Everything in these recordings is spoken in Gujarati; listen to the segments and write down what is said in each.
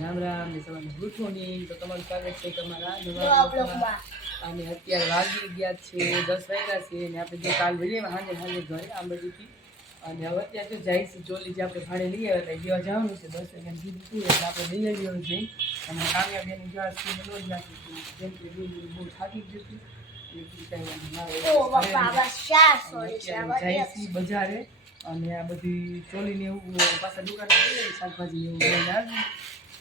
રામ રામ ને સવારનું ગુડ મોર્નિંગ. તો તમારું સ્વાગત છે તમારા નવા બ્લોગમાં. અને અત્યારે વાગી ગયા છે 10 વાગ્યા છે અને આપણે જે કાલ વિડીયોમાં હાજર ઘરે આંબેજીથી અને હવે અત્યારે તો જાય છે ચોલી જે આપણે ભાડે લઈ આવ્યા હતા જેવા જવાનું છે 10 વાગ્યાનું કીધું હતું એટલે આપણે લઈ આવ્યું છે. અને કામયાબીની જ્યાં સ્કૂલ ન જ નાખી જેમ કે બહુ થાકી ગયું હતું બજારે અને આ બધી ચોલીને એવું પાછા દુકાન શાકભાજી એવું લઈને આવી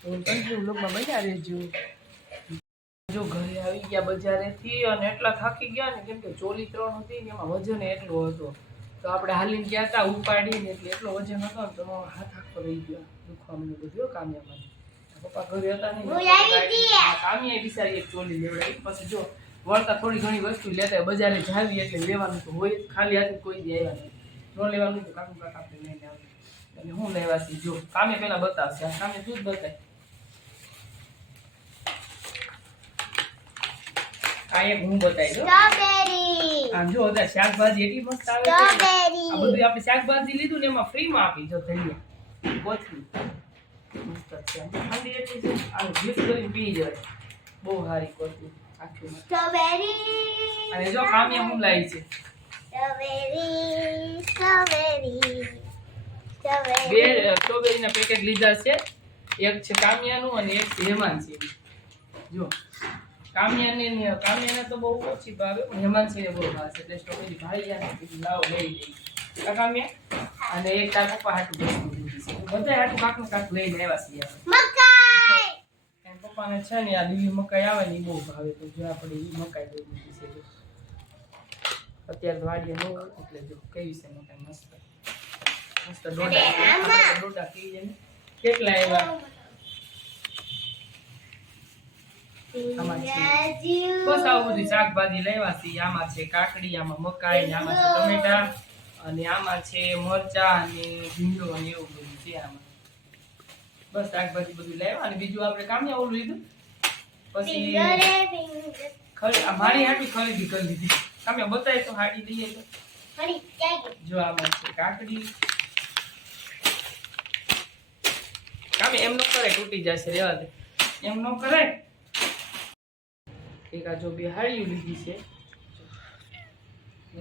તો કન્ટિન્યુ લોકમાં બન્યા રહેજો. જો ઘરે આવી ગયા બજારેથી અને એટલા થાકી ગયા ને કેમ કે ચોલી 3 હતી ને એમાં વજન એટલો હતો તો આપણે હાલીને ગયા હતા ઉપાડીને એટલે એટલો વજન હતો ને તો હાથ આખો રહી ગયો દુખવા મને બધું કામ્યામાં. પપ્પા ઘરે હતા ને કામ્યા બિચારી એક ચોલી લેવડાવી પછી જો વળતા થોડી ઘણી વસ્તુ લેતા બજારે જાવી એટલે લેવાનું તો હોય ખાલી હાથે કોઈ દી આવ્યા નહીં ન લેવાનું તો કાકુ કાકા આપણે લઈને આવે અને હું લેવા છીએ જો કામે પેલા બતાવશે આ કામે તું જ બતાય આ એક હું બતાવી દો સ્ટ્રોબેરી આમ જો ઓદા શાકભાજી એટલી મસ્ત આવે છે આ બધું આપણે શાકભાજી લીધું ને એમાં ફ્રી માં આપી જો ધનિયા કોથળી મસ્ત છે ઠંડી એટલી છે આ જ્યુસ કરીને પી જાય બહુ સારી કોથળી આખી સ્ટ્રોબેરી અને જો કામિયા હું લાવી છે બે સ્ટ્રોબેરીના પેકેટ લીધા છે એક છે કામિયાનું અને એક છે હેમાંગ છે જો કામિયાને તો બહુ ઓછી ભાવે પણ હેમાંગ છે બહુ ભાવે છે એટલે સ્ટ્રોબેરી ભાઈ ગયા લાવો લઈ લઈ કામિયા અને એક તાર પપ્પા હાટું વસ્તુ લીધી છે બધા હાટું કાકનું કાક લઈને આવ્યા છે મકાઈ પપ્પાને છે ને આ લીલી મકાઈ આવે ને એ બહુ ભાવે તો જો આપણે એ મકાઈ લઈ લીધી છે અત્યારે વાડીએ ન હોય એટલે જો કેવી છે મકાઈ મસ્ત મસ્ત ડોડા પી જાય કેટલા આવ્યા આમાં છે બસ આવું બધું શાકભાજી લેવા છે આમાં છે કાકડી આમાં મકાઈ આમાં છે ટમેટા અને આમાં છે મરચા અને ભીંડો અને એવું બધું છે આમાં બસ શાકભાજી બધું લેવા અને બીજું આપણે કામ્યા ઓલું લીધું પછી મારી હાડી ખરીદી કરી લીધી તમે બતાય તો હાડી લઈએ તો જો આમાં છે કાકડી કામે એમ ન કરે તૂટી જશે રેવા દે એમ ન કરે એક આ જો બે હાડીઓ લીધી છે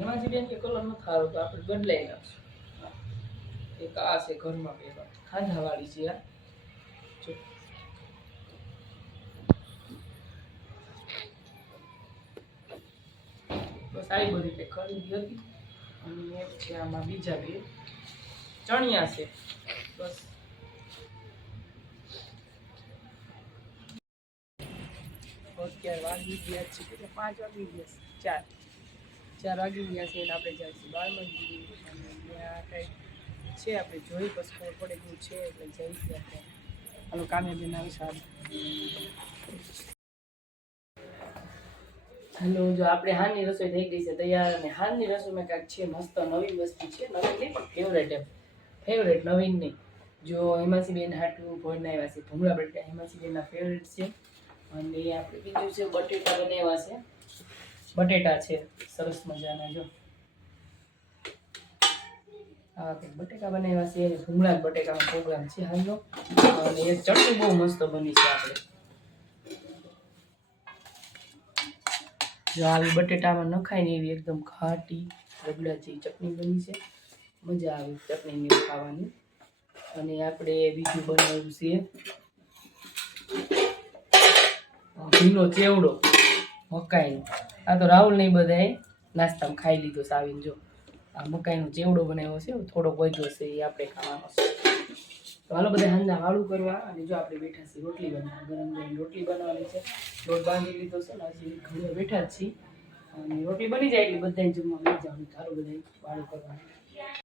એમાં જે બેન કે કલર ન થારો તો આપણે બદલાઈ નાખશું એક આ છે ઘરમાં પહેરવા ખાંધા વાળી છે આ જો બસ આવી બધી કંઈક ખરીદી હતી અને એક છે આમાં બીજા બે ચણિયા છે બસ અત્યારે વાગી ગયા છે એટલે 5 વાગી ગયા 4 વાગી ગયા છે એટલે આપણે જઈશું બાળમંદિર અને ત્યાં કંઈક છે આપણે જોઈ પછી ખબર પડે એવું છે એટલે જઈશું આપણે હાલો કામે બેન આવી સારું. હાલો જો આપણે હાલની રસોઈ થઈ ગઈ છે તૈયાર અને હાલની રસોઈમાં કાંઈક છે મસ્ત નવી વસ્તુ છે નવી નહીં પણ ફેવરેટ નવીન નહીં જો હિમાંશીબેન હાટું ભોજન આવ્યા છે ભૂંગળા બટેટા હિમાંશીબેનના ફેવરેટ છે અને આપણે બીજું છે બટેટા બનાવ્યા છે બટેટા છે સરસ મજાના જો આ કંઈક બટેકા બનાવ્યા છે અને ભૂંગળા બટેકાનો પ્રોગ્રામ છે હાલનો અને એક ચટણી બહુ મસ્ત બની છે આપણે જો આવી બટેટામાં નખાય ને એવી એકદમ ખાટી રગડા જેવી ચટણી બની છે મજા આવે ચટણીની ખાવાની અને આપણે બીજું બનાવ્યું છે ભીનો ચેવડો મકાઈનો આ તો રાહુલ નહીં બધાએ નાસ્તામાં ખાઈ લીધો સાવીને જો આ મકાઈનો ચેવડો બનાવ્યો છે થોડોક વધ્યો છે એ આપણે ખાવાનો છે તો હાલો બધા હાંજના વાળું કરવા અને જો આપણે બેઠા છીએ રોટલી બનાવવા ગરમ ગરમ રોટલી બનાવવાની છે લોટ બાંધી લીધો છે ને હજી ઘરે બેઠા જ છીએ અને રોટલી બની જાય એટલે બધાને જમવા લઈ જવાનું ચાલો બધા વાળું કરવાનું